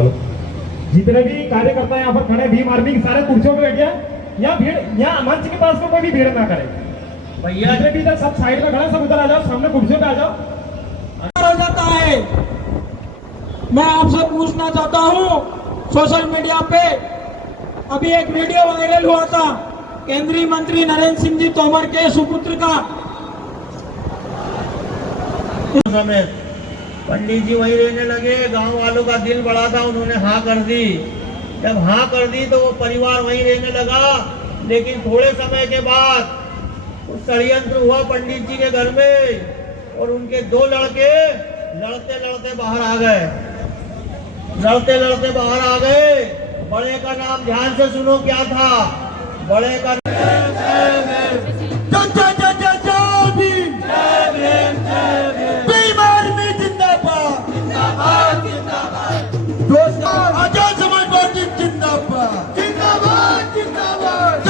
चलो, जितने भी कार्यकर्ता यहाँ पर खड़े, भीम आर्मी के सारे कुर्सियों पे बैठ जाए, या भीड़ यहाँ मंच के पास में कोई भी भीड़ ना करे भैया। जितने भी इधर सब साइड में खड़े सब उधर आ जाओ, सामने कुर्सियों पे आ जाओ। हो जाता है। मैं आपसे पूछना चाहता हूँ, सोशल मीडिया पे अभी एक वीडियो वायरल हुआ था केंद्रीय मंत्री नरेंद्र सिंह जी तोमर के सुपुत्र का। समय पंडित जी वहीं रहने लगे, गांव वालों का दिल बड़ा था, उन्होंने हाँ कर दी। जब हाँ कर दी तो वो परिवार वहीं रहने लगा। लेकिन थोड़े समय के बाद कुछ षड्यंत्र हुआ पंडित जी के घर में, और उनके दो लड़के लड़ते लड़ते बाहर आ गए। बड़े का नाम ध्यान से सुनो, क्या था बड़े का? आजाद समाज पार्टी जिंदाबाद, जिंदाबाद, जिंदाबाद।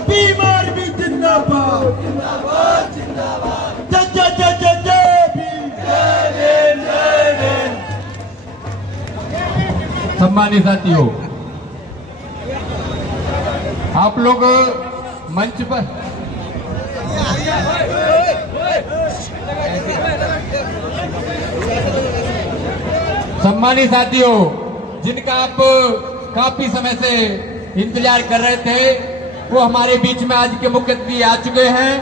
भीम आर्मी जिंदाबाद, जिंदाबाद, जिंदाबाद। सम्मानित साथियों, आप लोग मंच पर सम्मानित साथियों, जिनका आप काफी समय से इंतजार कर रहे थे, वो हमारे बीच में आज के मुख्य अतिथि आ चुके हैं।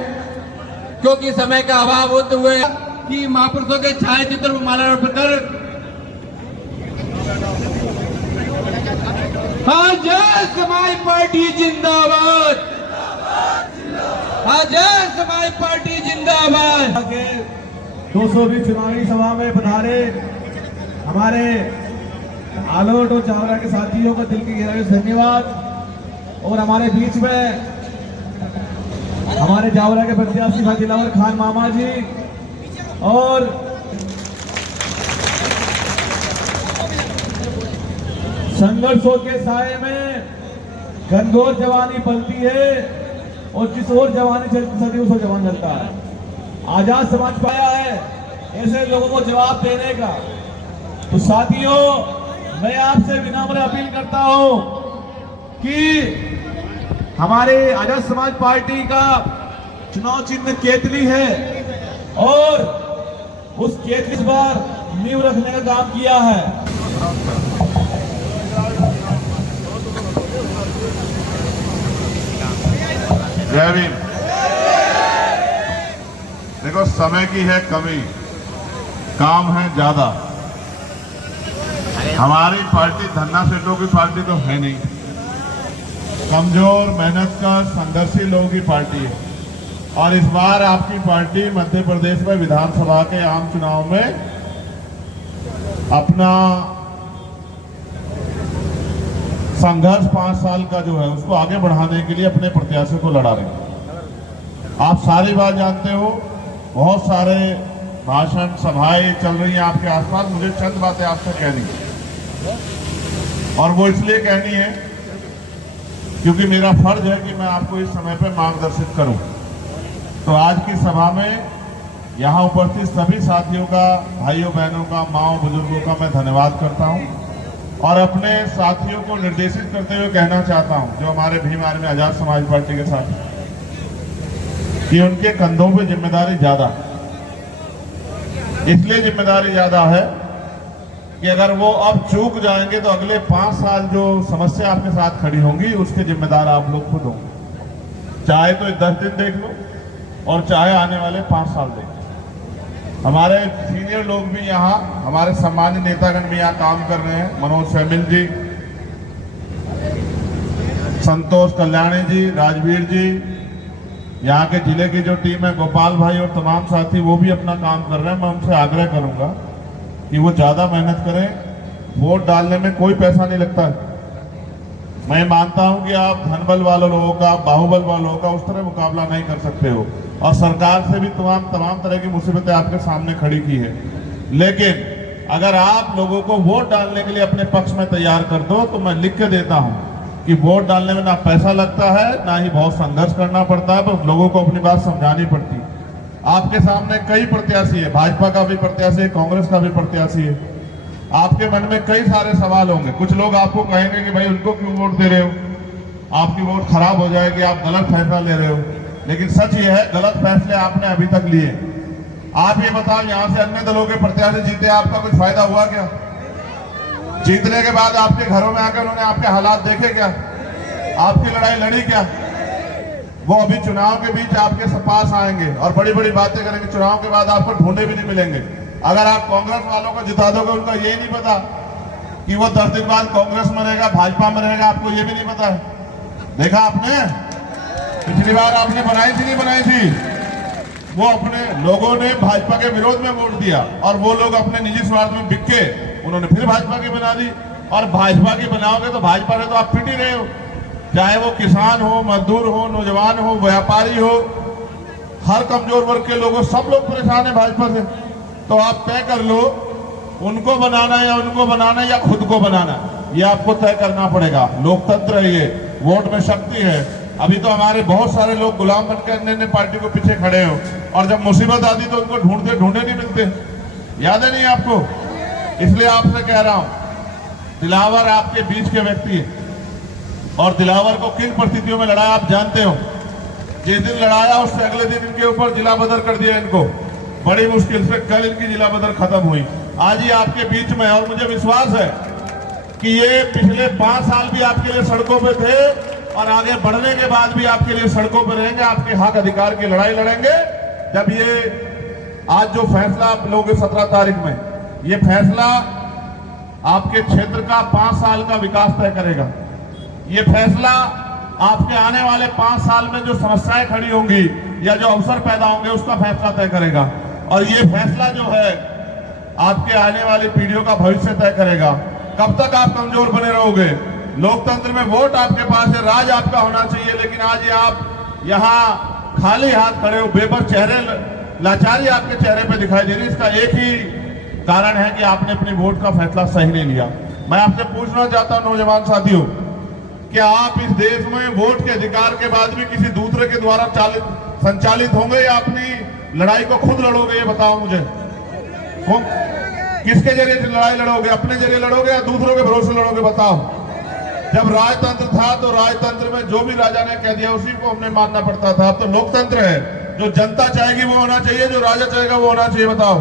क्योंकि समय का अभाव होते हुए कि महापुरुषों के छायाचित्र पर माला अर्पण कर आजाद समाज पार्टी जिंदाबाद, आजाद समाज पार्टी जिंदाबाद। 220 चुनावी सभा में पधारे हमारे आलोट और चावड़ा के साथियों का दिल की गहराई से धन्यवाद। और हमारे बीच में हमारे जावरा के प्रत्याशी भाई दिलावर खान मामा जी, और संघर्षों के साए में घनघोर जवानी पलती है, और जिस ओर जवानी चलती सदी उस ओर जवान चलता है। आजाद समाज पाया है ऐसे लोगों को जवाब देने का। तो साथियों, मैं आपसे विनम्र अपील करता हूं कि हमारे आजाद समाज पार्टी का चुनाव चिन्ह केतली है, और उस केतली पर नींव रखने का काम किया है। जय भीम। देखो, समय की है कमी, काम है ज्यादा। हमारी पार्टी धन्ना सेठों की पार्टी तो है नहीं, कमजोर मेहनत का संघर्षी लोगों की पार्टी है। और इस बार आपकी पार्टी मध्य प्रदेश में विधानसभा के आम चुनाव में अपना संघर्ष 5 साल का जो है उसको आगे बढ़ाने के लिए अपने प्रत्याशी को लड़ा रहे हैं। आप सारी बात जानते हो, बहुत सारे भाषण सभाएं चल रही हैं आपके आसपास। मुझे चंद बातें आपसे कहनी है, और वो इसलिए कहनी है क्योंकि मेरा फर्ज है कि मैं आपको इस समय पे मार्गदर्शित करूं। तो आज की सभा में यहाँ उपस्थित सभी साथियों का, भाइयों बहनों का, माओ बुजुर्गों का मैं धन्यवाद करता हूं, और अपने साथियों को निर्देशित करते हुए कहना चाहता हूं, जो हमारे भीम आर्मी आजाद समाज पार्टी के साथ, कि उनके कंधों पे जिम्मेदारी ज्यादा। इसलिए जिम्मेदारी ज्यादा है कि अगर वो अब चूक जाएंगे तो अगले 5 साल जो समस्या आपके साथ खड़ी होंगी उसके जिम्मेदार आप लोग खुद होंगे। चाहे तो 10 दिन देख लो, और चाहे आने वाले 5 साल देख लो। हमारे सीनियर लोग भी यहाँ, हमारे सम्मानित नेतागण भी यहाँ काम कर रहे हैं। मनोज सैमिल जी, संतोष कल्याणी जी, राजवीर जी, यहाँ के जिले की जो टीम है, गोपाल भाई और तमाम साथी, वो भी अपना काम कर रहे हैं। मैं उनसे आग्रह करूंगा कि वो ज्यादा मेहनत करें। वोट डालने में कोई पैसा नहीं लगता है। मैं मानता हूं कि आप धनबल वाले लोगों का, बाहुबल वाले लोगों का उस तरह मुकाबला नहीं कर सकते हो, और सरकार से भी तमाम तरह की मुसीबतें आपके सामने खड़ी की है। लेकिन अगर आप लोगों को वोट डालने के लिए अपने पक्ष में तैयार कर दो, तो मैं लिख के देता हूं कि वोट डालने में ना पैसा लगता है, ना ही बहुत संघर्ष करना पड़ता है, बस लोगों को अपनी बात समझानी पड़ती है। आपके सामने कई प्रत्याशी है, भाजपा का भी प्रत्याशी है, कांग्रेस का भी प्रत्याशी है। आपके मन में कई सारे सवाल होंगे। कुछ लोग आपको कहेंगे कि भाई उनको क्यों वोट दे रहे हो, आपकी वोट खराब हो जाएगी, आप गलत फैसला ले रहे हो। लेकिन सच ये है, गलत फैसले आपने अभी तक लिए। आप ये बताओ, यहाँ से अन्य दलों के प्रत्याशी जीते, आपका कुछ फायदा हुआ क्या? जीतने के बाद आपके घरों में आकर उन्होंने आपके हालात देखे क्या? आपकी लड़ाई लड़ी क्या? वो अभी चुनाव के बीच आपके पास आएंगे और बड़ी बड़ी बातें करेंगे। चुनाव के बाद आपको ढूंढे भी नहीं मिलेंगे। अगर आप कांग्रेस वालों को जिता दोगे, उनका ये नहीं पता कि वो 10 दिन बाद कांग्रेस में रहेगा, भाजपा में रहेगा, आपको ये भी नहीं पता है। देखा आपने, पिछली बार आपने बनाई थी नहीं बनाई थी? वो अपने लोगों ने भाजपा के विरोध में वोट दिया और वो लोग अपने निजी स्वार्थ में बिक के उन्होंने फिर भाजपा की बना दी। और भाजपा की बनाओगे तो भाजपा से तो आप पिट ही रहे हो, चाहे वो किसान हो, मजदूर हो, नौजवान हो, व्यापारी हो, हर कमजोर वर्ग के लोगों, सब लोग परेशान है भाजपा से। तो आप तय कर लो, उनको बनाना या उनको बनाना या खुद को बनाना, ये आपको तय करना पड़ेगा। लोकतंत्र है ये, वोट में शक्ति है। अभी तो हमारे बहुत सारे लोग गुलाम बनकर अन्य पार्टी को पीछे खड़े हो और जब मुसीबत आती तो उनको ढूंढते ढूंढे नहीं मिलते। याद है नहीं आपको? इसलिए आपसे कह रहा हूं, दिलावर आपके बीच के व्यक्ति है और दिलावर को किन परिस्थितियों में लड़ाया आप जानते हो। जिस दिन लड़ाया उससे अगले दिन इनके ऊपर जिला बदर कर दिया इनको, बड़ी मुश्किल से। कल इनकी जिला बदर खत्म हुई, आज ही आपके बीच में। और मुझे विश्वास है कि ये पिछले 5 साल भी आपके लिए सड़कों पे थे और आगे बढ़ने के बाद भी आपके लिए सड़कों पे रहेंगे, आपके हक अधिकार की लड़ाई लड़ेंगे। जब ये आज जो फैसला आप लोगों 17 तारीख में, ये फैसला आपके क्षेत्र का 5 साल का विकास तय करेगा। ये फैसला आपके आने वाले 5 साल में जो समस्याएं खड़ी होंगी या जो अवसर पैदा होंगे उसका फैसला तय करेगा। और ये फैसला जो है आपके आने वाली पीढ़ियों का भविष्य तय करेगा। कब तक आप कमजोर बने रहोगे? लोकतंत्र में वोट आपके पास है, राज आपका होना चाहिए, लेकिन आज ये आप यहाँ खाली हाथ खड़े हो, बेबस चेहरे, लाचारी आपके चेहरे पे दिखाई दे रही। इसका एक ही कारण है कि आपने अपनी वोट का फैसला सही नहीं लिया। मैं आपसे पूछना चाहता हूं नौजवान साथियों, क्या आप इस देश में वोट के अधिकार के बाद भी किसी दूसरे के द्वारा संचालित होंगे या अपनी लड़ाई को खुद लड़ोगे? ये बताओ मुझे, किसके जरिए लड़ाई लड़ोगे? अपने जरिए लड़ोगे या दूसरों के भरोसे लड़ोगे? बताओ। जब राजतंत्र था तो राजतंत्र में जो भी राजा ने कह दिया उसी को हमने मानना पड़ता था। अब तो लोकतंत्र है, जो जनता चाहेगी वो होना चाहिए, जो राजा चाहेगा वो होना चाहिए। बताओ।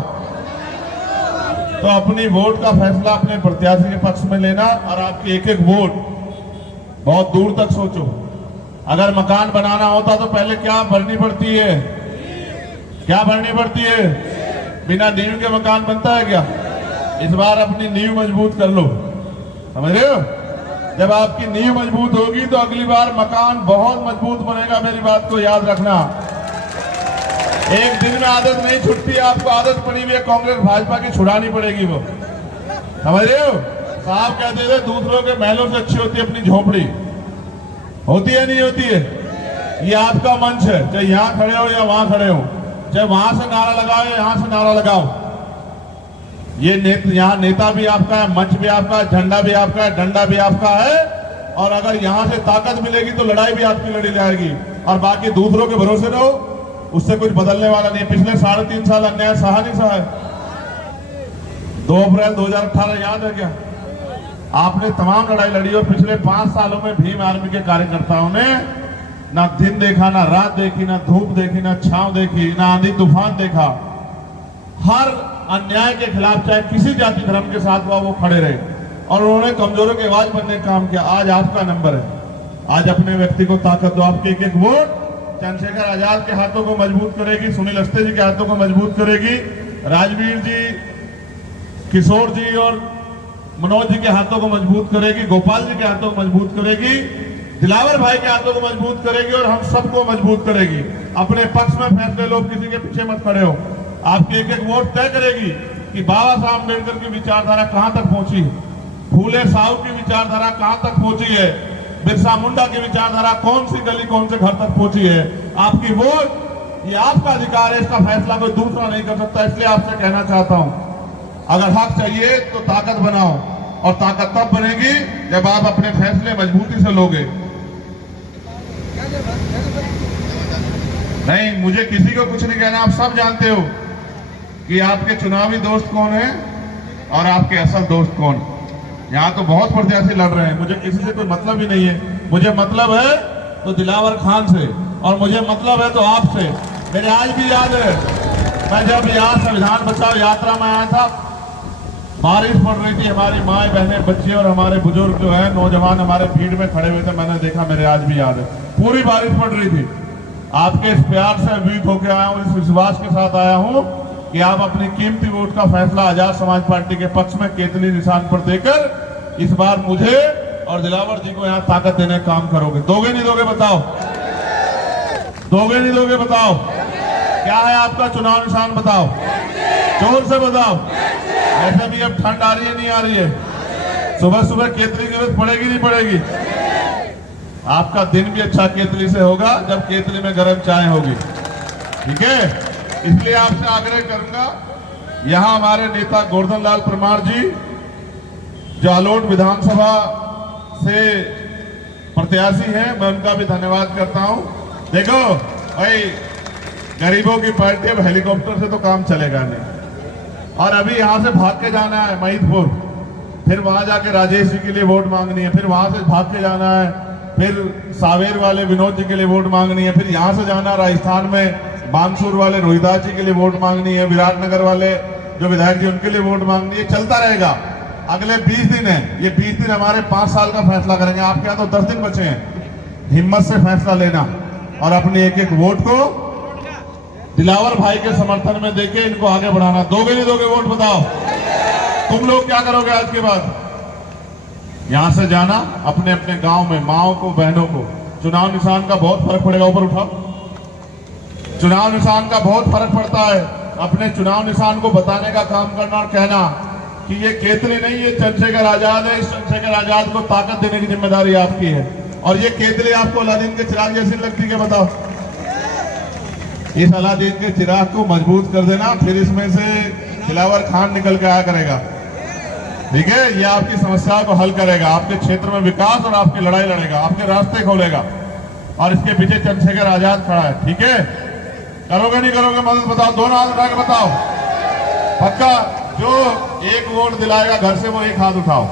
तो अपनी वोट का फैसला अपने प्रत्याशी के पक्ष में लेना और आपकी एक एक वोट बहुत दूर तक सोचो। अगर मकान बनाना होता तो पहले क्या भरनी पड़ती है? क्या भरनी पड़ती है? बिना नींव के मकान बनता है क्या? इस बार अपनी नींव मजबूत कर लो, समझ रहे हो? जब आपकी नींव मजबूत होगी तो अगली बार मकान बहुत मजबूत बनेगा। मेरी बात को याद रखना। एक दिन में आदत नहीं छुटती, आपको आदत पड़ी हुई है कांग्रेस भाजपा की, छुड़ानी पड़ेगी वो, समझ रहे हो? साहब कहते थे दूसरों के महलों से अच्छी होती है अपनी झोपड़ी। होती है नहीं होती है? ये आपका मंच है, चाहे यहाँ खड़े हो या वहां खड़े हो, चाहे वहां से नारा लगाओ या यहां से नारा लगाओ। ये यहाँ नेता भी आपका है, मंच भी आपका है, झंडा भी आपका है, डंडा भी आपका है। और अगर यहाँ से ताकत मिलेगी तो लड़ाई भी आपकी लड़ी जाएगी। और बाकी दूसरों के भरोसे रहो, उससे कुछ बदलने वाला नहीं है। पिछले 3.5 साल अन्याय सहा नहीं सहा है। 2 अप्रैल 2018 याद है क्या? आपने तमाम लड़ाई लड़ी और पिछले 5 सालों में भीम आर्मी के कार्यकर्ताओं ने ना दिन देखा, ना रात देखी, ना धूप देखी, ना छांव देखी, ना आंधी तूफान देखा। हर अन्याय के खिलाफ, चाहे किसी जाति धर्म के साथ हुआ, वो खड़े रहे और उन्होंने कमजोरों की आवाज बनने का काम किया। आज आपका नंबर है, आज अपने व्यक्ति को ताकत दो। आपके एक एक वोट चंद्रशेखर आजाद के हाथों को मजबूत करेगी, सुनील अस्ते जी के हाथों को मजबूत करेगी, राजवीर जी, किशोर जी और मनोज जी के हाथों को मजबूत करेगी, गोपाल जी के हाथों को मजबूत करेगी, दिलावर भाई के हाथों को मजबूत करेगी और हम सबको मजबूत करेगी। अपने पक्ष में फैसले लो, किसी के पीछे मत खड़े हो। आपकी एक एक वोट तय करेगी कि बाबा साहब अम्बेडकर की विचारधारा कहां तक पहुंची, फूले साहू की विचारधारा कहां तक पहुंची है, बिरसा मुंडा की विचारधारा कौन सी गली कौन से घर तक पहुंची है। आपकी वोट, ये आपका अधिकार है, इसका फैसला कोई दूसरा नहीं कर सकता। इसलिए आपसे कहना चाहता हूं, अगर हक चाहिए तो ताकत बनाओ और ताकत तब बनेगी जब आप अपने फैसले मजबूती से लोगे। नहीं, मुझे किसी को कुछ नहीं कहना। आप सब जानते हो कि आपके चुनावी दोस्त कौन है और आपके असल दोस्त कौन। यहाँ तो बहुत प्रत्याशी लड़ रहे हैं, मुझे किसी से कोई मतलब ही नहीं है। मुझे मतलब है तो दिलावर खान से, और मुझे मतलब है तो आपसे। मेरे आज भी याद है, मैं जब यहाँ संविधान बचाओ यात्रा में आया था, बारिश पड़ रही थी, हमारी माए बहनें बच्चे और हमारे बुजुर्ग जो है नौजवान हमारे भीड़ में खड़े हुए थे। मैंने देखा, मेरे आज भी याद है, पूरी बारिश पड़ रही थी। आपके इस प्यार से अभिभूत होकर आया हूँ, इस विश्वास के साथ आया हूँ कि आप अपनी कीमती वोट का फैसला आजाद समाज पार्टी के पक्ष में केतली निशान पर देकर इस बार मुझे और दिलावर जी को यहाँ ताकत देने का काम करोगे। दोगे नहीं दोगे बताओ? दोगे नहीं दोगे बताओ? क्या है आपका चुनाव निशान बताओ? जोर से बताओ। ऐसे भी अब ठंड आ रही है नहीं आ रही है? सुबह सुबह केतली की जरूरत पड़ेगी नहीं पड़ेगी? आपका दिन भी अच्छा केतली से होगा जब केतली में गर्म चाय होगी। ठीक है, इसलिए आपसे आग्रह करूंगा, यहां हमारे नेता गोवर्धन लाल परमार जी जालोट विधानसभा से प्रत्याशी हैं, मैं उनका भी धन्यवाद करता हूं। देखो भाई, गरीबों की पार्टी, अब हेलीकॉप्टर से तो काम चलेगा नहीं। और अभी यहां से भाग के जाना है महिदपुर, फिर वहां जाके राजेश जी के लिए वोट मांगनी है, फिर वहां से भाग के जाना है, फिर सावेर वाले विनोद जी के लिए वोट मांगनी है, फिर यहां से जाना राजस्थान में बानसूर वाले रोहिदास जी के लिए वोट मांगनी है, विराटनगर वाले जो विधायक जी उनके लिए वोट मांगनी है। चलता रहेगा। अगले 20 दिन है, ये 20 दिन हमारे 5 साल का फैसला करेंगे। आपके यहाँ तो 10 दिन बचे हैं। हिम्मत से फैसला लेना और अपने एक एक वोट को दिलावर भाई के समर्थन में देके इनको आगे बढ़ाना। दोगे नहीं दोगे वोट बताओ? तुम लोग क्या करोगे आज के बाद? यहां से जाना अपने अपने गांव में माओ को, बहनों को चुनाव निशान का बहुत फर्क पड़ेगा। ऊपर उठाओ, चुनाव निशान का बहुत फर्क पड़ता है। अपने चुनाव निशान को बताने का काम करना और कहना कि ये केतली नहीं, ये चंद्रशेखर आजाद है। इस चंद्रशेखर आजाद को ताकत देने की जिम्मेदारी आपकी है। और ये केतली आपको अलादीन के चिराग जैसी लगती है बताओ? इस अलादीन के चिराग को मजबूत कर देना, फिर इसमें से दिलावर खान निकल के आया करेगा। ठीक है, ये आपकी समस्याओं को हल करेगा, आपके क्षेत्र में विकास और आपकी लड़ाई लड़ेगा, आपके रास्ते खोलेगा। और इसके पीछे चंद्रशेखर आजाद खड़ा है। ठीक है, करोगे नहीं करोगे मदद बताओ? दोनों हाथ उठा के बताओ। पक्का? जो 1 वोट दिलाएगा घर से वो 1 हाथ उठाओ,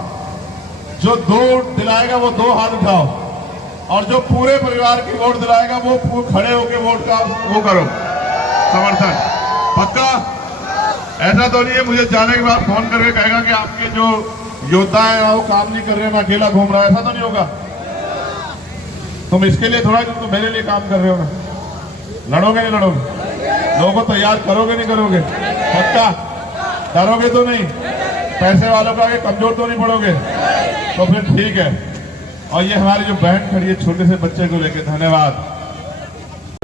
जो 2 दिलाएगा वो 2 हाथ उठाओ, और जो पूरे परिवार की वोट दिलाएगा वो खड़े होकर वोट का वो करो समर्थन। पक्का? ऐसा तो नहीं है मुझे जाने के बाद फोन करके कहेगा कि आपके जो योद्धा है वो काम नहीं कर रहे, मैं अकेला घूम रहा है। ऐसा तो नहीं होगा? तुम इसके लिए थोड़ा, तुम तो मेरे लिए काम कर रहे हो ना। लड़ोगे नहीं लड़ोगे? लोगों को तैयार करोगे नहीं करोगे? पक्का? डरोगे तो नहीं? पैसे वालों का आगे कमजोर तो नहीं पड़ोगे? तो फिर ठीक है। और ये हमारी जो बहन खड़ी है छोटे से बच्चे को लेके, धन्यवाद।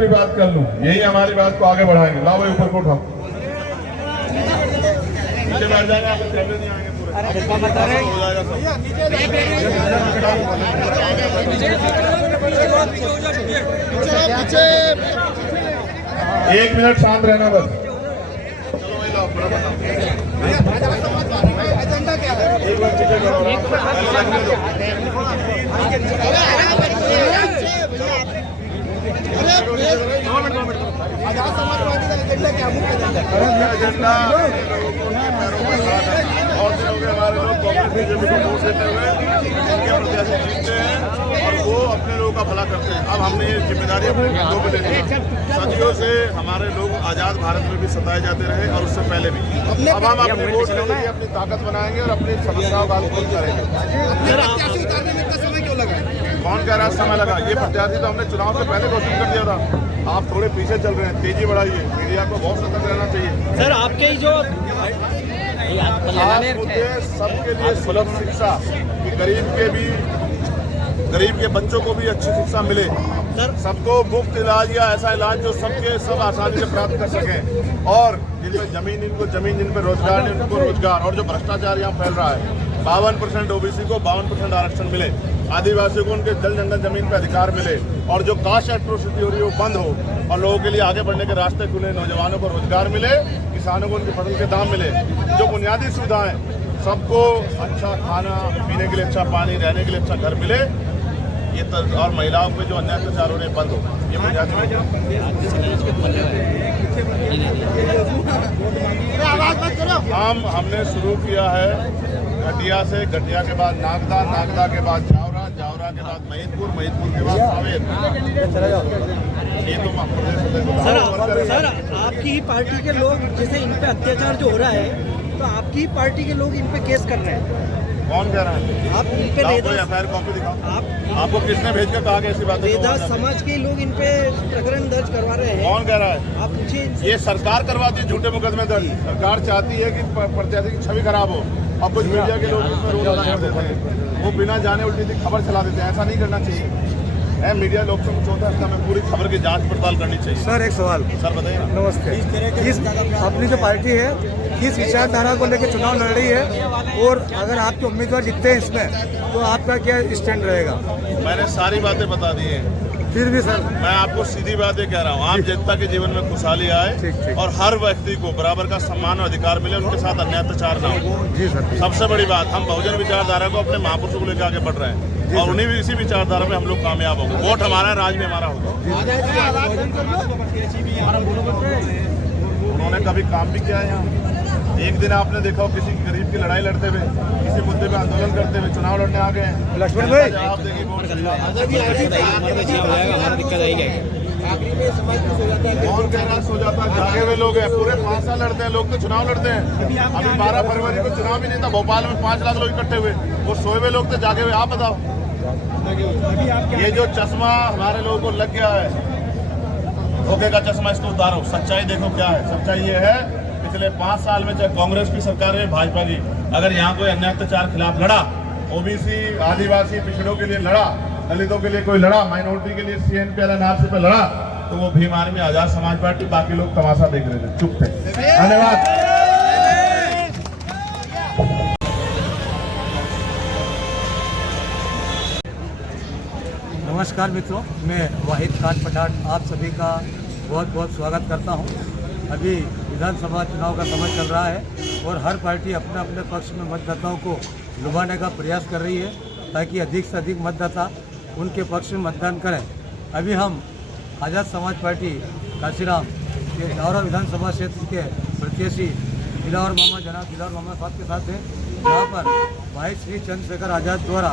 बात कर लूं, यही हमारी बात को आगे बढ़ाएंगे। लाओ भाई ऊपर को उठाओ, नीचे बैठ जाएंगे, आपको कैमरे नहीं आएंगे पूरे। हो जाएगा सब। 1 मिनट शांत रहना बस। चलो वही लाओ, एजेंडा क्या है? एक बार पीछे करो। आजाद समाजवादी का एजेंडा क्या? मुख्य एजेंडा लोगों के पैरों पर खड़ा करना। और दिन हो गए हमारे लोग कांग्रेस बीजेपी को वोट देते हुए उनके प्रत्याशी जीतते हैं और वो अपने लोगों का भला करते हैं। अब हमने ये जिम्मेदारी अपने लोगों को लेनी है। सदियों से हमारे लोग आजाद भारत में भी सताए जाते रहे और उससे पहले भी। अब हम अपने वोट के लिए अपनी ताकत बनाएंगे और अपनी समस्याओं का हल करेंगे। प्रत्याशी उतारने में इतना समय क्यों लगा? कौन कह रहा है समय लगा? ये प्रत्याशी तो हमने चुनाव से पहले घोषित कर दिया था। आप थोड़े पीछे चल रहे हैं, तेजी बढ़ाइए। मीडिया को बहुत सतर्क रहना चाहिए। सर आपके ही जो खास मुद्दे सबके लिए सुलभ शिक्षा, कि गरीब के बच्चों को भी अच्छी शिक्षा मिले, सबको मुफ्त इलाज या ऐसा इलाज जो सबके सब आसानी से प्राप्त कर सकें, और जिन पे जमीन इनको जमीन, जिन पे रोजगार नहीं उनको रोजगार। और जो भ्रष्टाचार यहाँ फैल रहा है, 52% ओबीसी को 52% आरक्षण मिले, आदिवासियों को उनके जल जंगल जमीन पे अधिकार मिले, और जो कास्ट एट्रोसिटी हो रही है वो बंद हो, और लोगों के लिए आगे बढ़ने के रास्ते खुले, नौजवानों को रोजगार मिले, किसानों को उनकी फसल के दाम मिले, जो बुनियादी सुविधाएं, सबको अच्छा खाना पीने के लिए अच्छा पानी, रहने के लिए अच्छा घर मिले। ये और महिलाओं पे जो अन्याय अत्याचार हो रहे बंद हो, ये बुनियादी हमने शुरू किया है घटिया से, घटिया के बाद नागदा, नागदा के बाद जावरा, जावरा के बाद महिदपुर, महिदपुर के बाद सावेर। ये तो सर आपकी ही पार्टी के लोग जैसे इन पे अत्याचार जो हो रहा है, तो आपकी ही पार्टी के लोग इन पे केस कर रहे हैं। कौन कह रहा है? आप इन पे एफआईआर कॉपी दिखाओ। आपको किसने भेज के कहा कि ऐसी बातें? वेदास समाज के लोग इन पे प्रकरण दर्ज करवा रहे हैं। कौन कह रहा है? आप पूछिए। ये सरकार करवाती है झूठे मुकदमे दर्ज। सरकार चाहती है कि प्रत्याशी की छवि खराब हो, और कुछ मीडिया के लोग इसमें रोज अदा कर देते हैं, वो बिना जाने उल्टी सी खबर चला देते हैं। ऐसा नहीं करना चाहिए। मीडिया लोग से कुछ होता है, हमें पूरी खबर की जांच पड़ताल करनी चाहिए। सर एक सवाल। सर बताइए। नमस्ते। अपनी जो पार्टी है किस विचारधारा को लेकर चुनाव लड़ रही है, और अगर आपके उम्मीदवार जीतते हैं इसमें तो आपका क्या स्टैंड रहेगा? मैंने सारी बातें बता दी हैं। फिर भी सर मैं आपको सीधी बातें कह रहा हूँ, आम जनता के जीवन में खुशहाली आए और हर व्यक्ति को बराबर का सम्मान और अधिकार मिले, उनके साथ अन्याय अत्याचार न हो। जी सर। सबसे बड़ी बात, हम बहुजन विचारधारा को अपने महापुरुषों को लेकर आगे बढ़ रहे हैं, और उन्हीं भी इसी विचारधारा में हम लोग कामयाब होंगे। वोट हमारा, राज भी हमारा होगा। उन्होंने कभी काम भी किया है यहाँ? एक दिन आपने देखा हो किसी गरीब की लड़ाई लड़ते हुए, किसी मुद्दे पे आंदोलन करते हुए चुनाव लड़ने आ गए हैं? लक्ष्मण भाई जवाब देगी वोट। कौन कह रहा सो जाता है? जागे हुए लोग हैं, पूरे 5 साल लड़ते हैं लोग, तो चुनाव लड़ते हैं। अभी 12 फरवरी को चुनाव भी नहीं था, भोपाल में 5 लाख लोग इकट्ठे हुए, वो सोए हुए लोग थे, जागे हुए। आप बताओ, ये जो चश्मा हमारे लोगों को लग गया है, धोखे का चश्मा, इसको उतारो। सच्चाई देखो क्या है। सच्चाई ये है, पिछले 5 साल में चाहे कांग्रेस की सरकार है, भाजपा की, अगर यहाँ कोई अन्याय अत्याचार खिलाफ लड़ा, ओबीसी आदिवासी पिछड़ों के लिए लड़ा, दलितों के लिए कोई लड़ा, माइनॉरिटी के लिए सीएनपी एनआरसी पे लड़ा, तो वो भीम आर्मी, आजाद समाज पार्टी, बाकी लोग तमाशा देख रहे थे, चुप थे। धन्यवाद। नमस्कार मित्रों, मैं वाहिद खान पठान आप सभी का बहुत बहुत स्वागत करता हूं। अभी विधानसभा चुनाव का समय चल रहा है और हर पार्टी अपने अपने पक्ष में मतदाताओं को लुभाने का प्रयास कर रही है ताकि अधिक से अधिक मतदाता उनके पक्ष में मतदान करें। अभी हम आज़ाद समाज पार्टी काशीराम के जावरा विधानसभा क्षेत्र के प्रत्याशी दिलावर मामा जनाब दिलावर मामा साहब के साथ हैं, जहाँ पर भाई श्री चंद्रशेखर आज़ाद द्वारा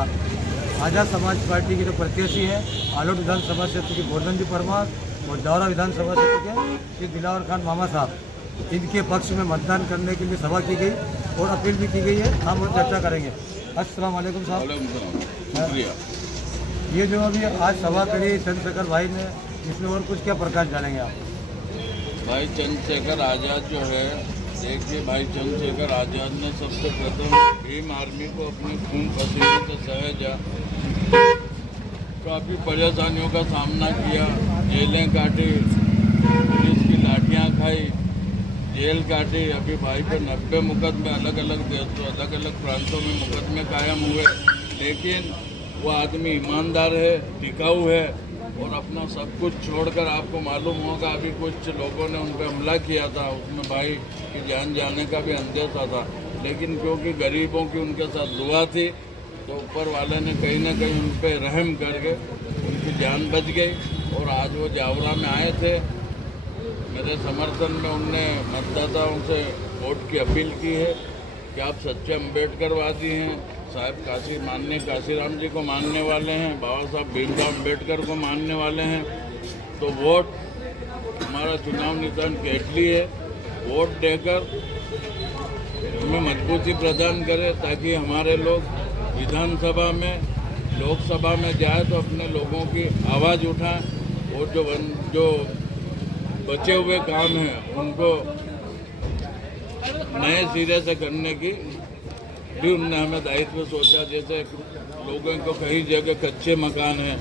आज़ाद समाज पार्टी के जो प्रत्याशी है आलोट विधानसभा क्षेत्र की गोवर्धन जी परमार और जावरा विधानसभा क्षेत्र के श्री दिलावर खान मामा साहब, इनके पक्ष में मतदान करने के लिए सभा की गई और अपील भी की गई है। हम और चर्चा करेंगे। अस्सलाम वालेकुम साहब। ये जो अभी आज सभा करी चंद्रशेखर भाई ने, इसमें और कुछ क्या प्रकाश डालेंगे आप? भाई चंद्रशेखर आज़ाद जो है, देखिए भाई चंद्रशेखर आज़ाद ने सबसे प्रथम भीम आर्मी को अपने खून पसीने से सहेजा, काफ़ी परेशानियों का सामना किया, जेलें काटी, पुलिस की लाठियाँ खाई, जेल काटी। अभी भाई पे 90 मुकदमे अलग अलग देशों, अलग अलग प्रांतों में मुकदमे कायम हुए, लेकिन वो आदमी ईमानदार है, टिकाऊ है और अपना सब कुछ छोड़कर, आपको मालूम होगा अभी कुछ लोगों ने उन पर हमला किया था, उसमें भाई की जान जाने का भी अंदेशा था, लेकिन क्योंकि गरीबों की उनके साथ दुआ थी तो ऊपर वाले ने कहीं ना कहीं उन पर रहम करके उनकी जान बच गई। और आज वो जावरा में आए थे, मेरे समर्थन में उनने मतदाताओं से वोट की अपील की है कि आप सच्चे अम्बेडकरवादी हैं, साहब माननीय काशीराम जी को मानने वाले हैं, बाबा साहब भीमराव अम्बेडकर को मानने वाले हैं, तो वोट हमारा चुनाव निशान केटली है। वोट देकर हमें मजबूती प्रदान करें ताकि हमारे लोग विधानसभा में, लोकसभा में जाए तो अपने लोगों की आवाज़ उठाएं और जो बचे हुए काम हैं उनको नए सिरे से करने की भी उनने हमें दायित्व सोचा। जैसे लोगों को कई जगह कच्चे मकान हैं,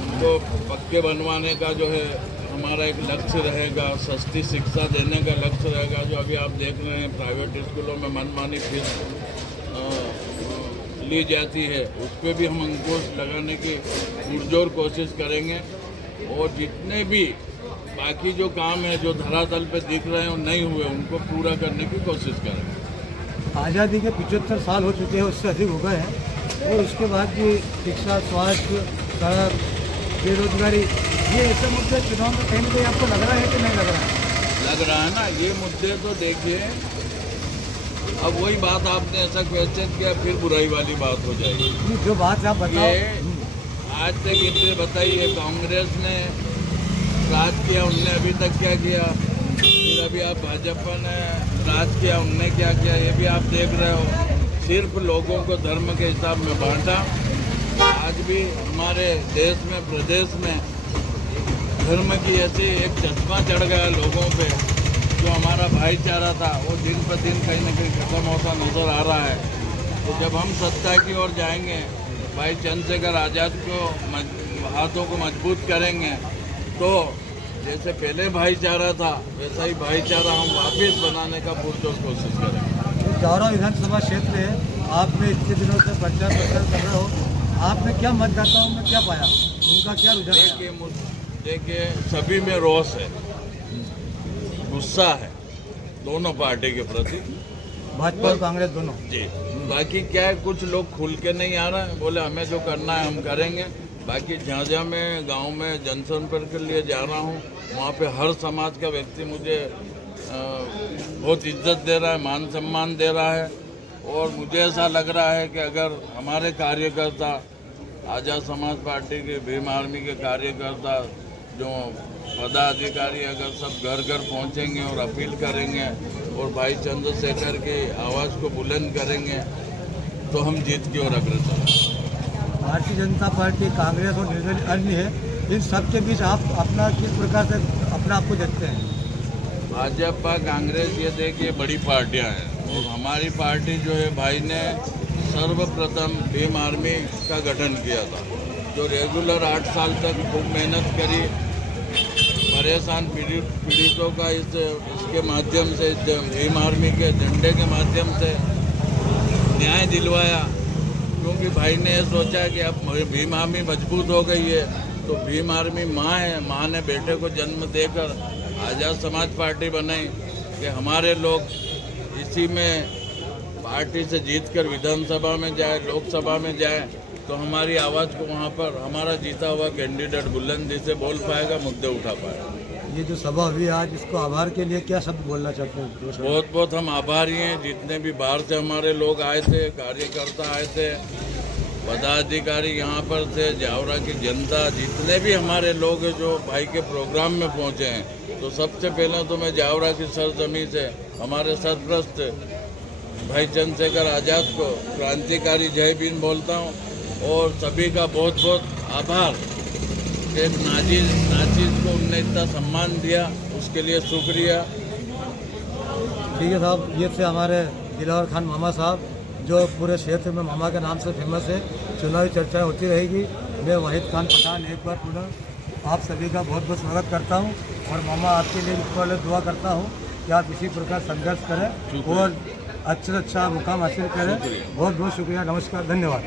उनको पक्के बनवाने का जो है हमारा एक लक्ष्य रहेगा। सस्ती शिक्षा देने का लक्ष्य रहेगा। जो अभी आप देख रहे हैं प्राइवेट स्कूलों में मनमानी फीस ली जाती है, उस पर भी हम अंकुश लगाने की पुरजोर कोशिश करेंगे। और जितने भी बाकी जो काम है जो धरातल पे दिख रहे हैं और नहीं हुए, उनको पूरा करने की कोशिश करेंगे। आज़ादी के 75 साल हो चुके हैं, उससे अधिक हो गए हैं, और उसके बाद भी शिक्षा, स्वास्थ्य, सड़क, बेरोजगारी, ये ऐसे मुद्दे चुनाव में कहीं ना कहीं आपको लग रहा है कि नहीं लग रहा है? लग रहा है ना, ये मुद्दे तो देखिए, अब वही बात आपने ऐसा क्वेश्चन किया, फिर बुराई वाली बात हो जाएगी। ये जो बात आप बताओ, ये आज तक इतने बताइए, कांग्रेस ने राज किया, उनने अभी तक क्या किया, फिर अभी आप भाजपा ने राज किया, उनने क्या किया, ये भी आप देख रहे हो। सिर्फ लोगों को धर्म के हिसाब में बांटा। आज भी हमारे देश में, प्रदेश में धर्म की ऐसी एक चश्मा चढ़ गया लोगों पे, जो हमारा भाईचारा था वो दिन पर दिन कहीं न कहीं खत्म होता नजर आ रहा है। तो जब हम सत्ता की ओर जाएंगे, भाई चंद्रशेखर आज़ाद को हाथों को मजबूत करेंगे, तो जैसे पहले भाईचारा था वैसा ही भाईचारा हम वापस बनाने का पुरजोर कोशिश करेंगे। जावरा विधानसभा क्षेत्र है, आपने इतने दिनों से प्रचार प्रसार कर रहे हो, आपने क्या मतदाताओं में क्या पाया, उनका क्या रुझान है? देखिए, सभी में रोष है, गुस्सा है दोनों पार्टी के प्रति, भाजपा और कांग्रेस दोनों। जी, बाकी क्या है, कुछ लोग खुल के नहीं आ रहे हैं, बोले हमें जो करना है हम करेंगे। बाकी जहाँ जहाँ मैं गांव में जनसंपर्क के लिए जा रहा हूँ, वहाँ पे हर समाज का व्यक्ति मुझे बहुत इज्जत दे रहा है, मान सम्मान दे रहा है। और मुझे ऐसा लग रहा है कि अगर हमारे कार्यकर्ता, आज़ाद समाज पार्टी के, भीम आर्मी के कार्यकर्ता, जो पदाधिकारी अगर सब घर घर पहुंचेंगे और अपील करेंगे और भाई चंद्रशेखर की आवाज़ को बुलंद करेंगे, तो हम जीत की ओर अग्रसर हैं। भारतीय जनता पार्टी, कांग्रेस और निर्दलीय अन्य है, इन सब के बीच आप अपना किस प्रकार से अपना आपको देखते हैं? भाजपा, कांग्रेस, ये देखिए बड़ी पार्टियां हैं, और हमारी पार्टी जो है, भाई ने सर्वप्रथम भीम आर्मी का गठन किया था, जो रेगुलर 8 साल तक खूब मेहनत करी, परेशान पीड़ितों का इसके माध्यम से, भीम आर्मी के झंडे के माध्यम से न्याय दिलवाया। क्योंकि भाई ने ये सोचा कि अब भीम आर्मी मजबूत हो गई है, तो भीम आर्मी माँ है, माँ ने बेटे को जन्म देकर आज़ाद समाज पार्टी बनाई कि हमारे लोग इसी में पार्टी से जीतकर विधानसभा में जाए, लोकसभा में जाए, तो हमारी आवाज़ को वहाँ पर हमारा जीता हुआ कैंडिडेट बुलंदी से बोल पाएगा, मुद्दे उठा पाएगा। ये जो सभा हुई आज, इसको आभार के लिए क्या शब्द बोलना चाहते हैं? बहुत बहुत हम आभारी हैं, जितने भी बाहर से हमारे लोग आए थे, कार्यकर्ता आए थे, पदाधिकारी यहाँ पर थे, जावरा की जनता, जितने भी हमारे लोग हैं जो भाई के प्रोग्राम में पहुँचे हैं। तो सबसे पहले तो मैं जावरा की सरजमी से हमारे सरप्रस्त भाई चंद्रशेखर आज़ाद को क्रांतिकारी जय भीम बोलता हूँ, और सभी का बहुत बहुत आभार कि नाचीज को उनने इतना सम्मान दिया, उसके लिए शुक्रिया। ठीक है साहब, ये थे हमारे दिलावर खान मामा साहब, जो पूरे क्षेत्र में मामा के नाम से फेमस है। चुनावी चर्चाएं होती रहेगी। मैं वाहिद खान पठान एक बार पुनः आप सभी का बहुत बहुत स्वागत करता हूं, और मामा आपके लिए ईश्वर से दुआ करता हूं कि आप इसी प्रकार संघर्ष करें और अच्छे से अच्छा मुकाम हासिल करें। बहुत बहुत शुक्रिया, नमस्कार, धन्यवाद।